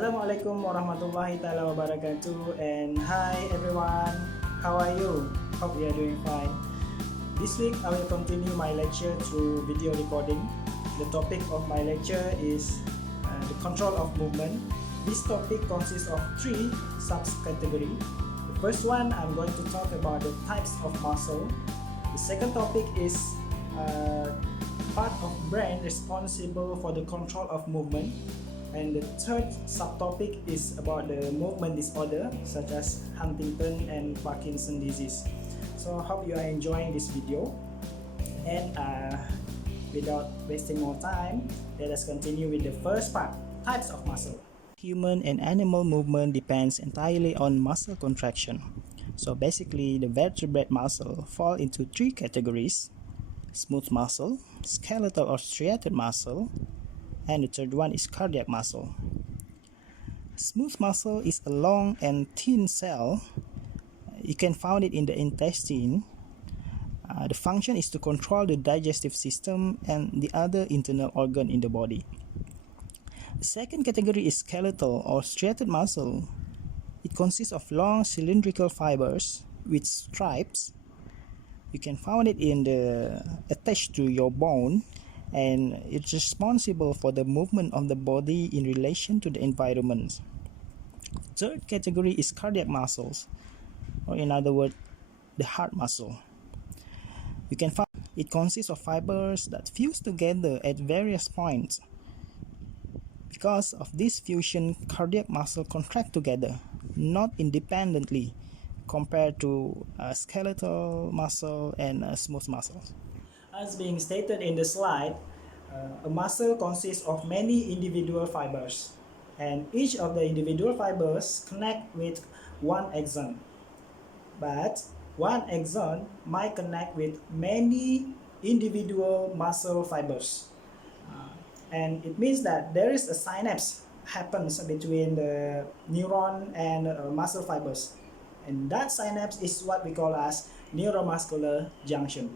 Assalamualaikum warahmatullahi taala wabarakatuh, and hi everyone, how are you? Hope you are doing fine. This week I will continue my lecture through video recording. The topic of my lecture is the control of movement. This topic consists of three subcategories. The first one, I'm going to talk about the types of muscle. The second topic is part of brain responsible for the control of movement. And the third subtopic is about the movement disorder such as Huntington and Parkinson disease. So I hope you are enjoying this video, and without wasting more time, let us continue with the first part, types of muscle. Human and animal movement depends entirely on muscle contraction. So basically the vertebrate muscle fall into three categories: smooth muscle, skeletal or striated muscle, and the third one is cardiac muscle. Smooth muscle is a long and thin cell. You can find it in the intestine. The function is to control the digestive system and the other internal organ in the body. The second category is skeletal or striated muscle. It consists of long cylindrical fibers with stripes. You can find it attached to your bone, and it's responsible for the movement of the body in relation to the environment. Third category is cardiac muscles, or in other words, the heart muscle. You can find it consists of fibers that fuse together at various points. Because of this fusion, cardiac muscle contract together, not independently, compared to skeletal muscle and smooth muscles. As being stated in the slide, a muscle consists of many individual fibers, and each of the individual fibers connect with one axon. But one axon might connect with many individual muscle fibers. And it means that there is a synapse happens between the neuron and muscle fibers. And that synapse is what we call as neuromuscular junction.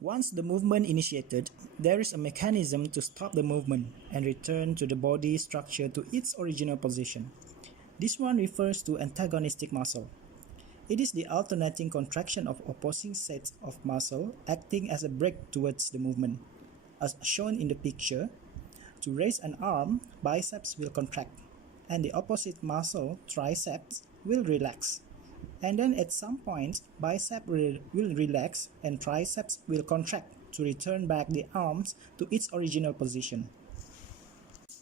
Once the movement initiated, there is a mechanism to stop the movement and return to the body structure to its original position. This one refers to antagonistic muscle. It is the alternating contraction of opposing sets of muscle acting as a brake towards the movement. As shown in the picture, to raise an arm, biceps will contract, and the opposite muscle, triceps, will relax. And then at some point, bicep will relax and triceps will contract to return back the arms to its original position.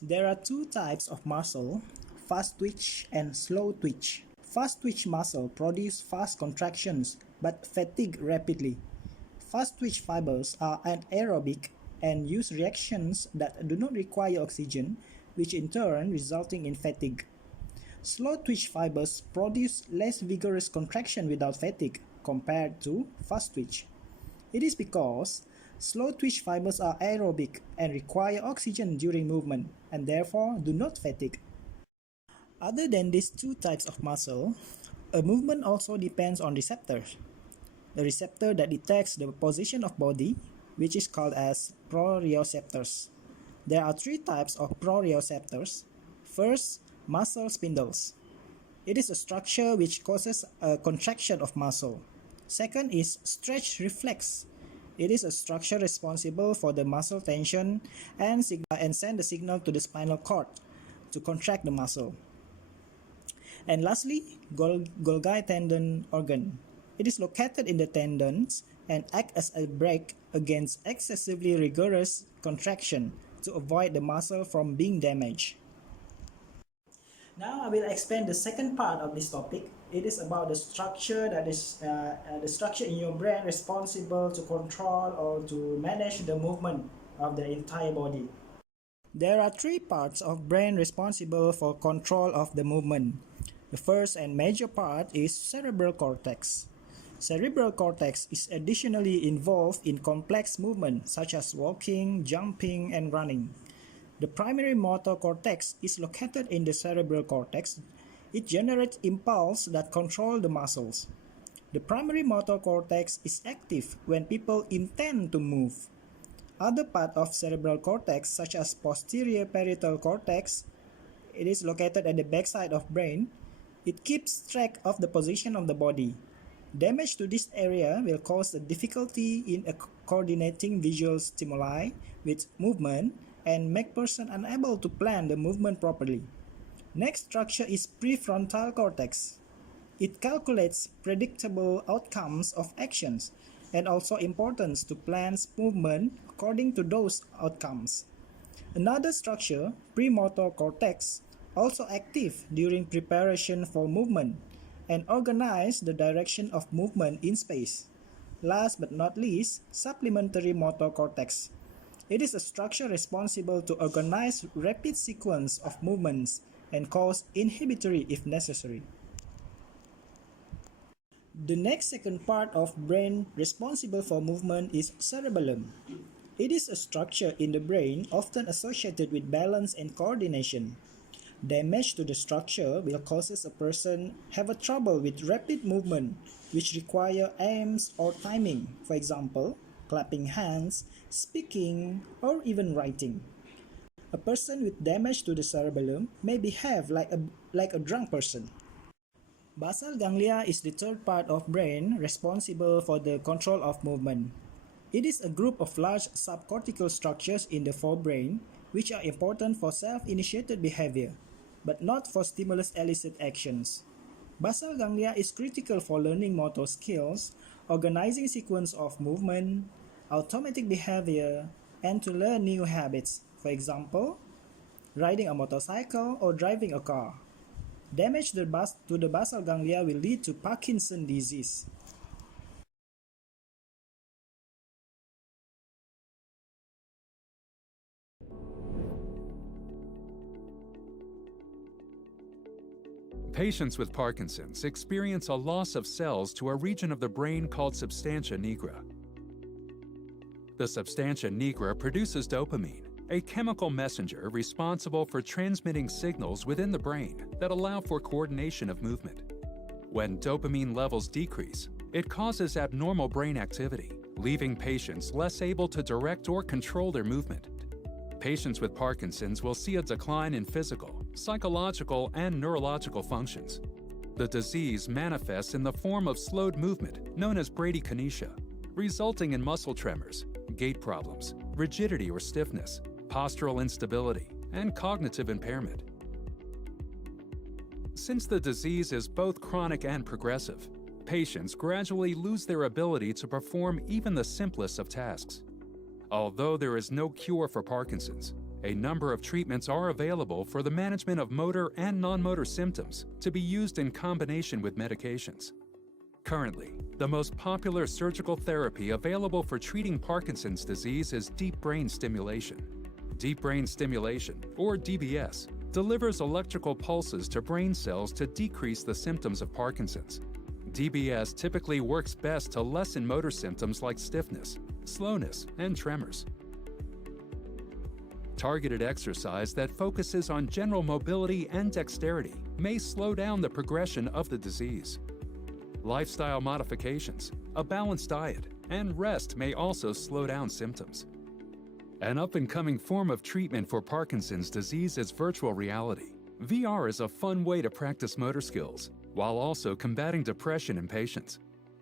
There are two types of muscle, fast twitch and slow twitch. Fast twitch muscle produce fast contractions but fatigue rapidly. Fast twitch fibers are anaerobic and use reactions that do not require oxygen, which in turn resulting in fatigue. Slow twitch fibers produce less vigorous contraction without fatigue compared to fast twitch. It is because slow twitch fibers are aerobic and require oxygen during movement and therefore do not fatigue. Other than these two types of muscle, a movement also depends on receptors. The receptor that detects the position of body, which is called as proprioceptors. There are three types of proprioceptors. First, muscle spindles. It is a structure which causes a contraction of muscle. Second is stretch reflex. It is a structure responsible for the muscle tension and send the signal to the spinal cord to contract the muscle. And lastly, Golgi tendon organ. It is located in the tendons and acts as a brake against excessively rigorous contraction to avoid the muscle from being damaged. Now I will explain the second part of this topic. It is about the structure that is the structure in your brain responsible to control or to manage the movement of the entire body. There are three parts of brain responsible for control of the movement. The first and major part is cerebral cortex. Cerebral cortex is additionally involved in complex movement such as walking, jumping, and running. The primary motor cortex is located in the cerebral cortex. It generates impulses that control the muscles. The primary motor cortex is active when people intend to move. Other parts of cerebral cortex, such as posterior parietal cortex, it is located at the backside of brain. It keeps track of the position of the body. Damage to this area will cause a difficulty in coordinating visual stimuli with movement and make person unable to plan the movement properly. Next structure is prefrontal cortex. It calculates predictable outcomes of actions and also importance to plan movement according to those outcomes. Another structure, premotor cortex, also active during preparation for movement and organize the direction of movement in space. Last but not least, supplementary motor cortex. It is a structure responsible to organize rapid sequence of movements and cause inhibitory if necessary. The next second part of brain responsible for movement is cerebellum. It is a structure in the brain often associated with balance and coordination. Damage to the structure will cause a person have a trouble with rapid movement which require aims or timing, for example, clapping hands, speaking, or even writing. A person with damage to the cerebellum may behave like a drunk person. Basal ganglia is the third part of brain responsible for the control of movement. It is a group of large subcortical structures in the forebrain which are important for self-initiated behavior, but not for stimulus-elicit actions. Basal ganglia is critical for learning motor skills, organizing sequence of movement, automatic behavior, and to learn new habits, for example, riding a motorcycle or driving a car. Damage to the basal ganglia will lead to Parkinson's disease. Patients with Parkinson's experience a loss of cells to a region of the brain called substantia nigra. The substantia nigra produces dopamine, a chemical messenger responsible for transmitting signals within the brain that allow for coordination of movement. When dopamine levels decrease, it causes abnormal brain activity, leaving patients less able to direct or control their movement. Patients with Parkinson's will see a decline in physical, psychological, and neurological functions. The disease manifests in the form of slowed movement, known as bradykinesia, resulting in muscle tremors, gait problems, rigidity or stiffness, postural instability, and cognitive impairment. Since the disease is both chronic and progressive, patients gradually lose their ability to perform even the simplest of tasks. Although there is no cure for Parkinson's, a number of treatments are available for the management of motor and non-motor symptoms to be used in combination with medications. Currently, the most popular surgical therapy available for treating Parkinson's disease is deep brain stimulation. Deep brain stimulation, or DBS, delivers electrical pulses to brain cells to decrease the symptoms of Parkinson's. DBS typically works best to lessen motor symptoms like stiffness, slowness, and tremors. Targeted exercise that focuses on general mobility and dexterity may slow down the progression of the disease. Lifestyle modifications, a balanced diet, and rest may also slow down symptoms. An up-and-coming form of treatment for Parkinson's disease is virtual reality. VR is a fun way to practice motor skills, while also combating depression in patients.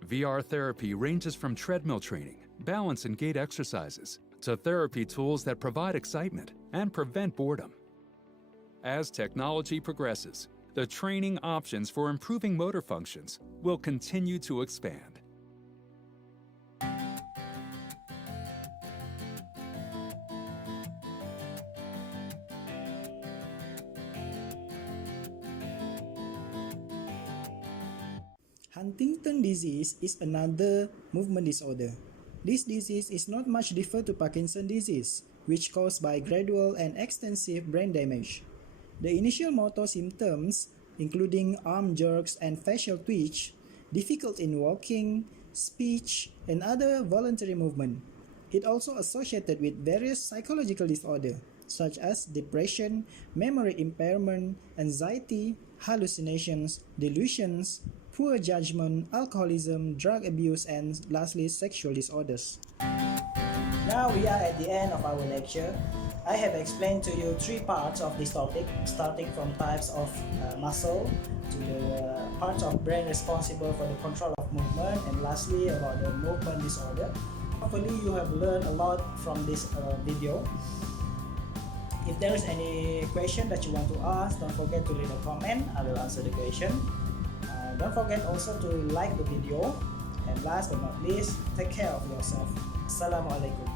VR therapy ranges from treadmill training, balance and gait exercises, to therapy tools that provide excitement and prevent boredom. As technology progresses, the training options for improving motor functions will continue to expand. Huntington disease is another movement disorder. This disease is not much different to Parkinson's disease, which caused by gradual and extensive brain damage. The initial motor symptoms, including arm jerks and facial twitch, difficult in walking, speech, and other voluntary movement. It also associated with various psychological disorders, such as depression, memory impairment, anxiety, hallucinations, delusions, poor judgment, alcoholism, drug abuse, and lastly, sexual disorders. Now we are at the end of our lecture. I have explained to you three parts of this topic, starting from types of muscle to the parts of brain responsible for the control of movement, and lastly about the movement disorder. Hopefully you have learned a lot from this video. If there is any question that you want to ask, don't forget to leave a comment. I will answer the question. Don't forget also to like the video. And last but not least, take care of yourself. Assalamualaikum.